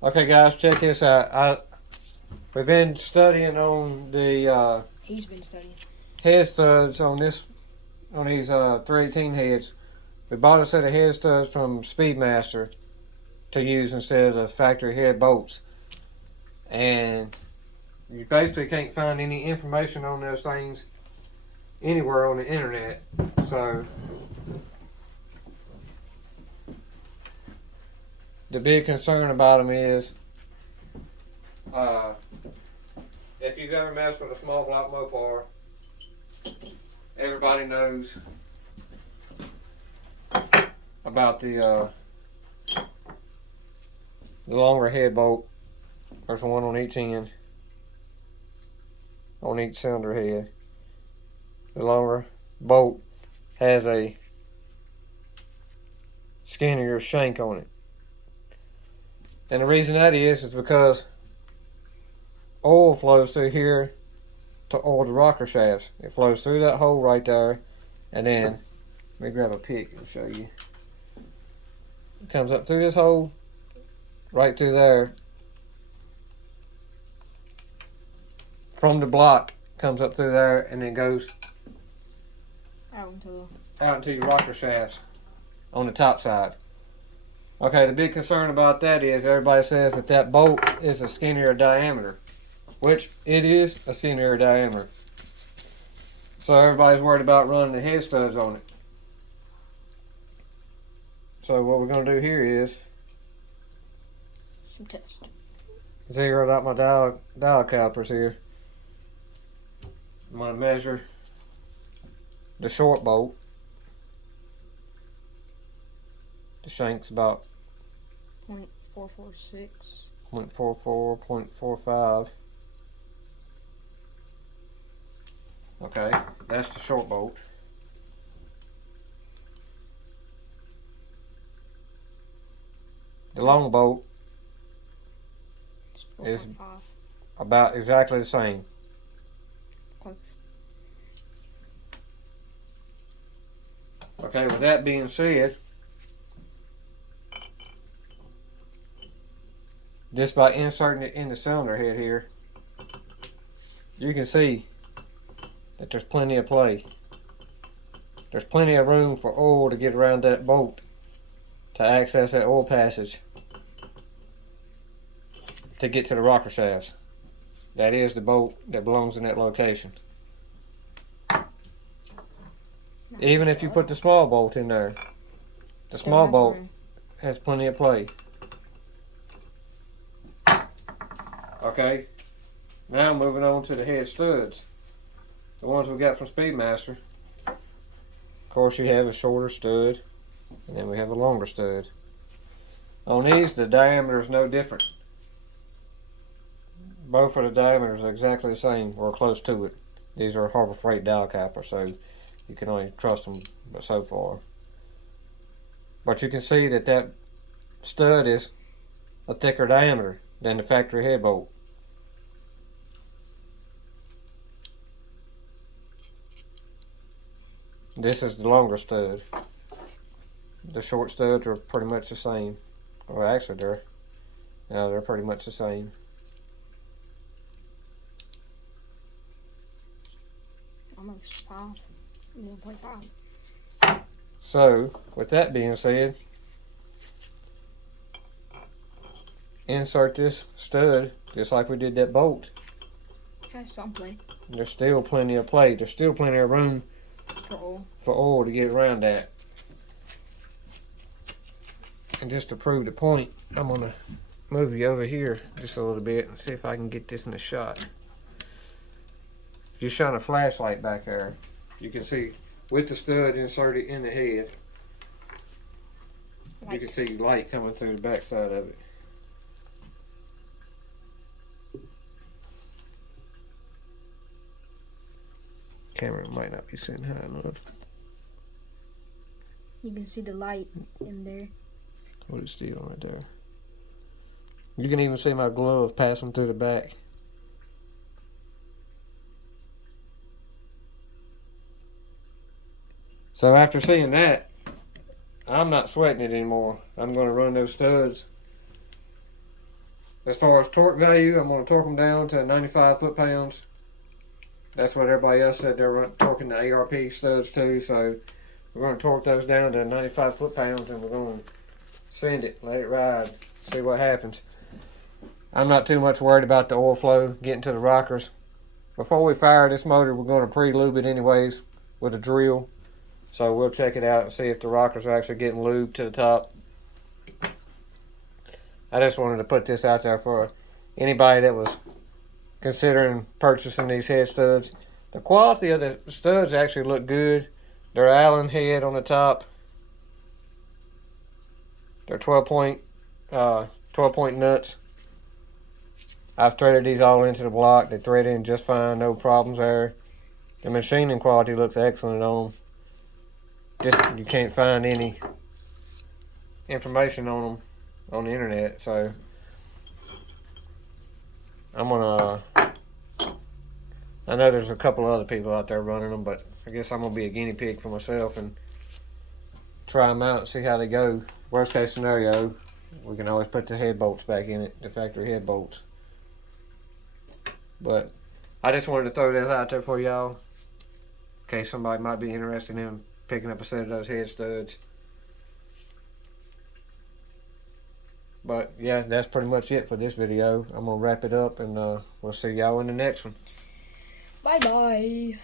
Okay, guys, check this out. We've been studying on the He's been studying. head studs on these 318 heads. We bought a set of head studs from Speedmaster to use instead of the factory head bolts, and you basically can't find any information on those things anywhere on the internet. So the big concern about them is uh, if you've ever messed with a small block Mopar, everybody knows about the longer head bolt. There's one on each end, on each cylinder head. The longer bolt has a skinnier shank on it. And the reason that is because oil flows through here to oil the rocker shafts. It flows through that hole right there, and then let me grab a pick and show you. It comes up through this hole, right through there. From the block, comes up through there, and then goes out into your rocker shafts on the top side. Okay, the big concern about that is everybody says that bolt is a skinnier diameter, which it is a skinnier diameter. So everybody's worried about running the head studs on it. So what we're going to do here is Some test. zeroed out my dial calipers here. I'm going to measure the short bolt. The shank's about 0.446. 0.44, 0.45. Okay, that's the short bolt. The long bolt is about exactly the same. Close. Okay, with that being said, just by inserting it in the cylinder head here, you can see that there's plenty of play. There's plenty of room for oil to get around that bolt to access that oil passage to get to the rocker shafts. That is the bolt that belongs in that location. Even if you put the small bolt in there, the small bolt has plenty of play. Okay, now moving on to the head studs. The ones we got from Speedmaster. Of course, you have a shorter stud, and then we have a longer stud. On these, the diameter is no different. Both of the diameters are exactly the same, or close to it. These are Harbor Freight dial calipers, so you can only trust them so far. But you can see that stud is a thicker diameter than the factory head bolt. This is the longer stud. The short studs are pretty much the same. Well, actually, they're pretty much the same. Almost 1.5. So, with that being said, insert this stud just like we did that bolt. Has some play. There's still plenty of play. There's still plenty of room for oil to get around that. And just to prove the point, I'm going to move you over here just a little bit and see if I can get this in the shot. If you shine a flashlight back there, you can see with the stud inserted in the head, you can see light coming through the back side of it. Camera might not be sitting high enough. You can see the light in there. What is steel right there? You can even see my glove passing through the back. So after seeing that, I'm not sweating it anymore. I'm going to run those studs As far as torque value, I'm going to torque them down to 95 foot-pounds. That's what everybody else said. They're torquing the ARP studs too, so we're going to torque those down to 95 foot-pounds, and we're going to send it, let it ride, see what happens. I'm not too much worried about the oil flow getting to the rockers. Before we fire this motor, we're going to pre-lube it anyways with a drill. So we'll check it out and see if the rockers are actually getting lubed to the top. I just wanted to put this out there for anybody that was considering purchasing these head studs. The quality of the studs actually look good. They're Allen head on the top. They're 12 point nuts. I've threaded these all into the block. They thread in just fine, no problems there. The machining quality looks excellent on them. Just you can't find any information on them on the internet, so I'm gonna I know there's a couple other people out there running them, but I guess I'm gonna be a guinea pig for myself and try them out and see how they go. Worst case scenario, we can always put the head bolts back in it, the factory head bolts. But I just wanted to throw this out there for y'all in case somebody might be interested in picking up a set of those head studs. But yeah, that's pretty much it for this video. I'm gonna wrap it up, and we'll see y'all in the next one. Bye bye.